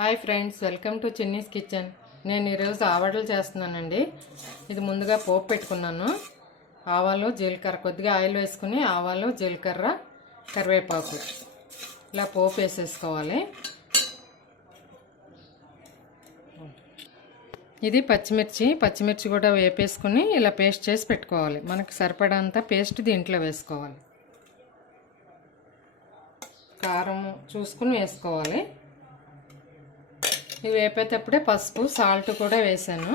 Hi friends, welcome to Chinni's kitchen. నేను ఈరోజు ఆవడలు చేస్తున్నానండి. ఇది ముందుగా పోపు పెట్టుకున్నాను. ఆవాలు, జీలకర్ర, కొద్దిగా ఆయిల్ వేసుకుని ఆవాలు, జీలకర్ర, కరివేపాకు ఇలా పోపు వేసేసుకోవాలి. ఇది పచ్చిమిర్చి కూడా వేపేసుకుని ఇలా పేస్ట్ చేసి పెట్టుకోవాలి. మనకు సరిపడంత పేస్ట్ దీంట్లో వేసుకోవాలి. కారం చూసుకుని వేసుకోవాలి. ఇవి వేపేటప్పుడే పసుపు, సాల్ట్ కూడా వేసాను.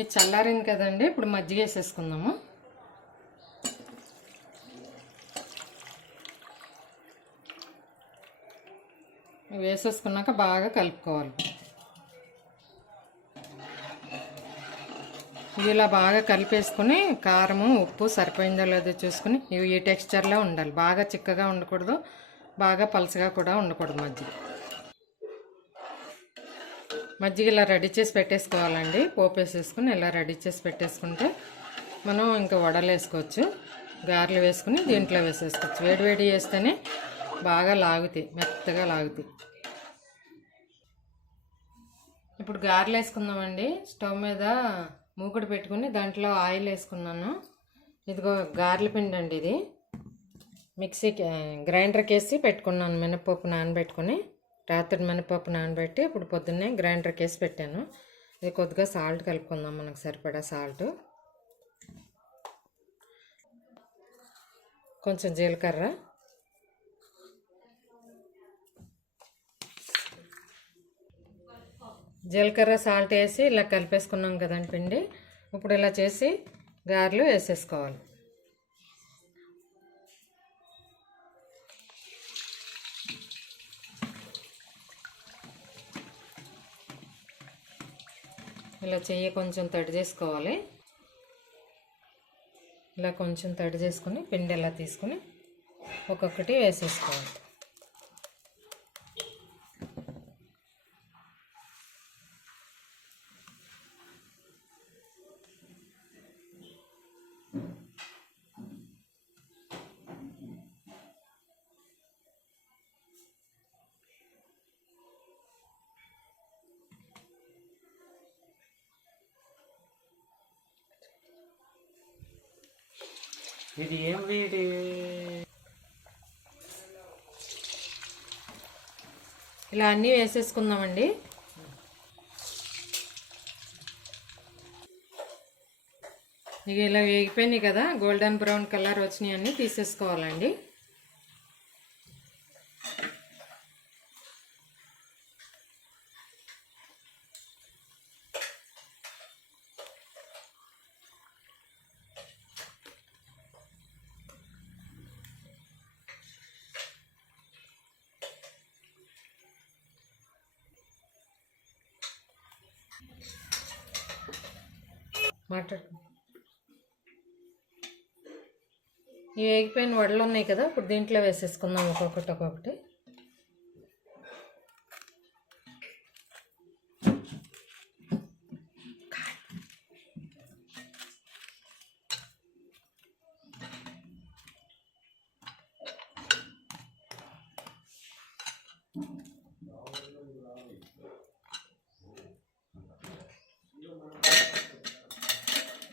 ఇది చల్లారింది కదండి, ఇప్పుడు మజ్జిగ వేసేసుకుందాము. ఇవి వేసేసుకున్నాక బాగా కలుపుకోవాలి. ఇవి ఇలా బాగా కలిపేసుకుని కారము, ఉప్పు సరిపోయిందో లేదో చూసుకుని ఇవి ఈ టెక్స్చర్లో ఉండాలి. బాగా చిక్కగా ఉండకూడదు, బాగా పలసగా కూడా ఉండకూడదు. మజ్జిగ ఇలా రెడీ చేసి పెట్టేసుకోవాలండి. పోపు వేసేసుకుని ఇలా రెడీ చేసి పెట్టేసుకుంటే మనం ఇంకా వడలు వేసుకోవచ్చు, గారెలు వేసుకుని దీంట్లో వేసేసుకోవచ్చు. వేడివేడి వేస్తేనే బాగా లాగుతాయి, మెత్తగా లాగుతాయి. ఇప్పుడు గారెలు వేసుకుందామండి. స్టవ్ మీద మూకుడు పెట్టుకుని దాంట్లో ఆయిల్ వేసుకున్నాను. ఇదిగో గారెల పిండి అండి. ఇది గ్రైండర్కి వేసి పెట్టుకున్నాను. మినపప్పు నానబెట్టుకుని రాత్రి మినపప్పు నానబెట్టి ఇప్పుడు పొద్దున్నే గ్రైండర్కి వేసి పెట్టాను. ఇది కొద్దిగా సాల్ట్ కలుపుకుందాం, మనకు సరిపడా సాల్ట్, కొంచెం జీలకర్ర సాల్ట్ వేసి ఇలా కలిపేసుకున్నాం కదండి పిండి. ఇప్పుడు ఇలా చేసి గారెలు వేసేసుకోవాలి. ఇలా చెయ్యి కొంచెం తడి చేసుకోవాలి. ఇలా కొంచెం తడి చేసుకుని పిండి ఇలా తీసుకుని ఒక్కొక్కటి వేసేసుకోవాలి. ఇది ఏం వేడి ఇలా అన్నీ వేసేసుకుందామండి. ఇక ఇలా వేగిపోయినాయి కదా, గోల్డెన్ బ్రౌన్ కలర్ వచ్చినాయి, అన్నీ తీసేసుకోవాలండి. ఈ వేగిపోయిన వడలు ఉన్నాయి కదా, ఇప్పుడు దీంట్లో వేసేసుకుందాం ఒక్కొక్కటి.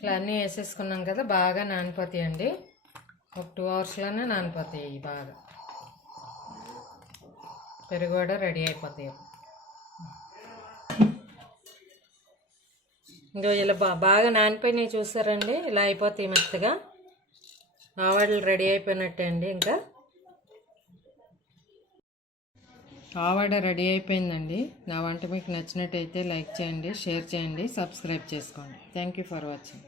ఇలా అన్నీ వేసేసుకున్నాం కదా, బాగా నానిపోతాయండి. ఒక 2 అవర్స్లోనే నానిపోతాయి. బాగా పెరుగు కూడా రెడీ అయిపోతాయి. ఇంకా ఇలా బాగా నానిపోయినాయి చూసారండి. ఇలా అయిపోతాయి మెత్తగా. ఆవాడలు రెడీ అయిపోయినట్టే అండి. ఇంకా ఆవాడ రెడీ అయిపోయిందండి. నా వంట మీకు నచ్చినట్టయితే లైక్ చేయండి, షేర్ చేయండి, సబ్స్క్రైబ్ చేసుకోండి. Thank you for watching.